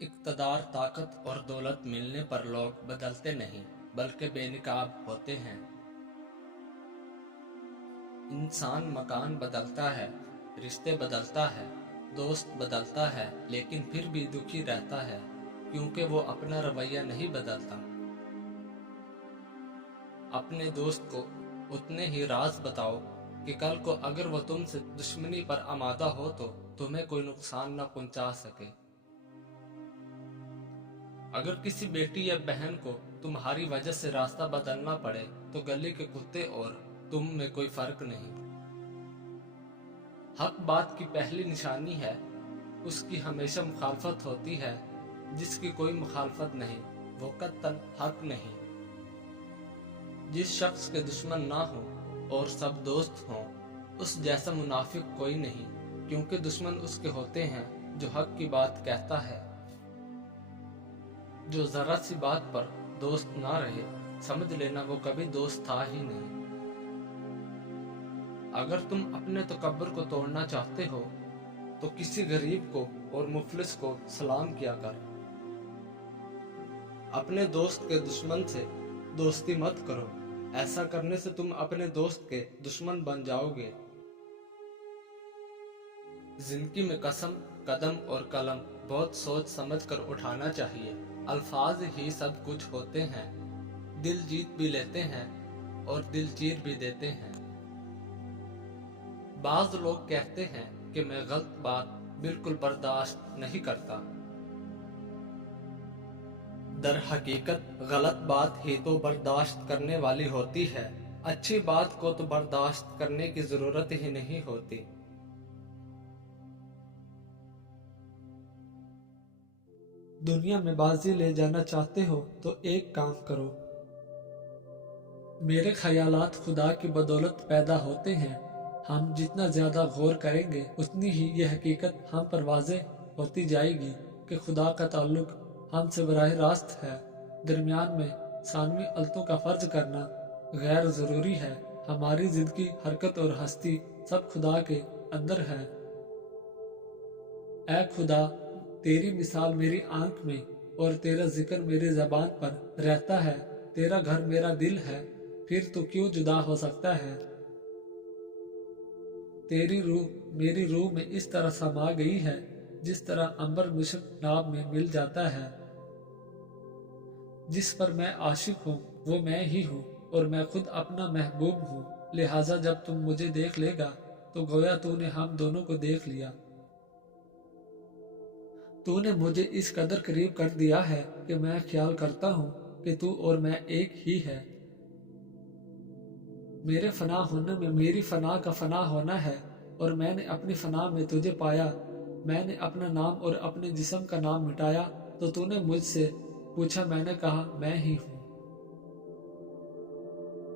इक़्तिदार, ताकत और दौलत मिलने पर लोग बदलते नहीं बल्कि बेनकाब होते हैं। इंसान मकान बदलता है, रिश्ते बदलता है, दोस्त बदलता है, लेकिन फिर भी दुखी रहता है क्योंकि वो अपना रवैया नहीं बदलता। अपने दोस्त को उतने ही राज बताओ कि कल को अगर वो तुमसे दुश्मनी पर आमादा हो तो तुम्हें कोई नुकसान न पहुंचा सके। अगर किसी बेटी या बहन को तुम्हारी वजह से रास्ता बदलना पड़े तो गली के कुत्ते और तुम में कोई फर्क नहीं। हक बात की पहली निशानी है, उसकी हमेशा मुखालफत होती है। जिसकी कोई मुखालफत नहीं वो कत्तन हक नहीं। जिस शख्स के दुश्मन ना हो और सब दोस्त हों, उस जैसा मुनाफिक कोई नहीं, क्योंकि दुश्मन उसके होते हैं जो हक की बात कहता है। जो जरा सी बात पर दोस्त ना रहे, समझ लेना वो कभी दोस्त था ही नहीं। अगर तुम अपने तकब्बुर को तोड़ना चाहते हो तो किसी गरीब को और मुफलिस को सलाम किया कर। अपने दोस्त के दुश्मन से दोस्ती मत करो, ऐसा करने से तुम अपने दोस्त के दुश्मन बन जाओगे। जिंदगी में कसम, कदम और कलम बहुत सोच समझ कर उठाना चाहिए। अल्फाज ही सब कुछ होते हैं। दिल जीत भी लेते हैं और दिल चीर भी देते हैं। बाज लोग कहते हैं कि मैं गलत बात बिल्कुल बर्दाश्त नहीं करता। दर हकीकत गलत बात ही तो बर्दाश्त करने वाली होती है। अच्छी बात को तो बर्दाश्त करने की जरूरत ही नहीं होती। दुनिया में बाजी ले जाना चाहते हो तो एक काम करो। मेरे ख्यालात खुदा की बदौलत पैदा होते हैं। हम जितना ज्यादा गौर करेंगे उतनी ही ये हकीकत हम पर वाज़ेह होती जाएगी कि खुदा का ताल्लुक हमसे बराह रास्त है। दरमियान में सानवी अलतों का फर्ज करना गैर जरूरी है। हमारी जिंदगी, हरकत और हस्ती सब खुदा के अंदर है। ऐ खुदा, तेरी मिसाल मेरी आंख में और तेरा जिक्र मेरी ज़बान पर रहता है। तेरा घर मेरा दिल है, फिर तो क्यों जुदा हो सकता है। तेरी रूह मेरी रूह में इस तरह समा गई है जिस तरह अंबर मिश्र नाब में मिल जाता है। जिस पर मैं आशिक हूँ वो मैं ही हूँ और मैं खुद अपना महबूब हूँ। लिहाजा जब तुम मुझे देख लेगा तो गोया तूने हम दोनों को देख लिया। तूने मुझे इस कदर करीब कर दिया है कि मैं ख्याल करता हूँ कि तू और मैं एक ही है। मेरे फना होने में मेरी फना का फना होना है और मैंने अपनी फना में तुझे पाया। मैंने अपना नाम और अपने जिस्म का नाम मिटाया तो तूने मुझसे पूछा, मैंने कहा मैं ही हूँ।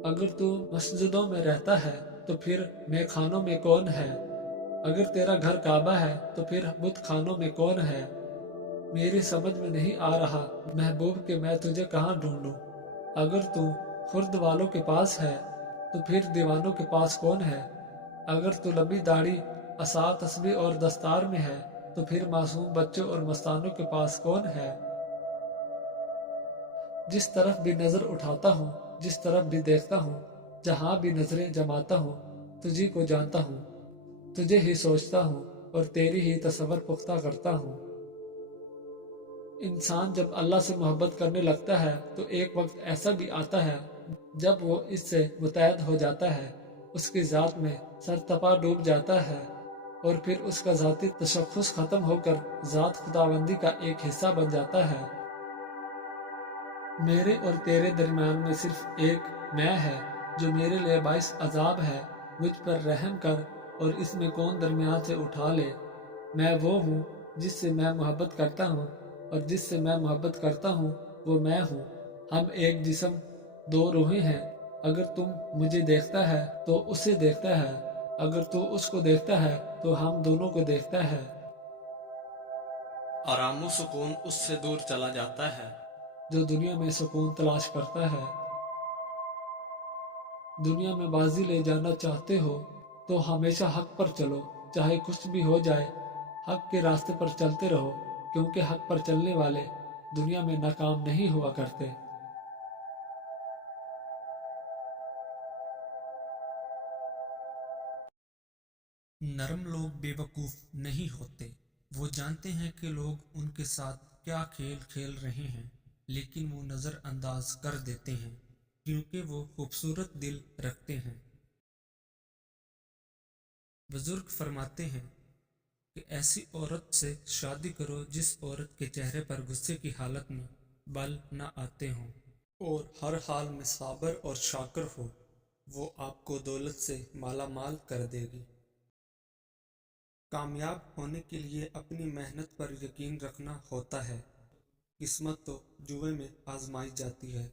अगर तू मस्जिदों में रहता है तो फिर मेखानों में कौन है। अगर तेरा घर काबा है तो फिर बुत खानों में कौन है। मेरी समझ में नहीं आ रहा महबूब के मैं तुझे कहाँ ढूंढूं। अगर तू खुर्द वालों के पास है तो फिर दीवानों के पास कौन है। अगर तू लंबी दाढ़ी, असा, तस्बीह और दस्तार में है तो फिर मासूम बच्चों और मस्तानों के पास कौन है। जिस तरफ भी नजर उठाता हूँ, जिस तरफ भी देखता हूँ, जहाँ भी नजरें जमाता हूँ, तुझी को जानता हूँ, तुझे ही सोचता हूँ और तेरी ही तसव्वुर पुख्ता करता हूँ। इंसान जब अल्लाह से मोहब्बत करने लगता है तो एक वक्त ऐसा भी आता है जब वो इससे मुतैद हो जाता है, उसकी ज़ात में सरतपा डूब जाता है और फिर उसका ज़ाती तशख़्ख़ुस ख़त्म होकर ज़ात खुदाबंदी का एक हिस्सा बन जाता है। मेरे और तेरे दरमियान में सिर्फ एक मैं है जो मेरे लिए बाइस अजाब है। मुझ पर रहम कर और इसमें कौन दरमियान से उठा ले। मैं वो हूँ जिससे मैं मोहब्बत करता हूँ और जिससे मैं मोहब्बत करता हूँ वो मैं हूँ। हम एक जिस्म, दो रूहें हैं। अगर तुम मुझे देखता है तो उसे देखता है, अगर तू उसको देखता है तो हम दोनों को देखता है। आराम सुकून उससे दूर चला जाता है जो दुनिया में सुकून तलाश करता है। दुनिया में बाजी ले जाना चाहते हो तो हमेशा हक पर चलो, चाहे कुछ भी हो जाए। हक के रास्ते पर चलते रहो क्योंकि हक पर चलने वाले दुनिया में नाकाम नहीं हुआ करते। नरम लोग बेवकूफ़ नहीं होते। वो जानते हैं कि लोग उनके साथ क्या खेल खेल रहे हैं, लेकिन वो नज़रअंदाज कर देते हैं क्योंकि वो खूबसूरत दिल रखते हैं। बुजुर्ग फरमाते हैं कि ऐसी औरत से शादी करो जिस औरत के चेहरे पर गुस्से की हालत में बल न आते हों और हर हाल में साबर और शाकर हो। वो आपको दौलत से माला माल कर देगी। कामयाब होने के लिए अपनी मेहनत पर यकीन रखना होता है। किस्मत तो जुए में आजमाई जाती है।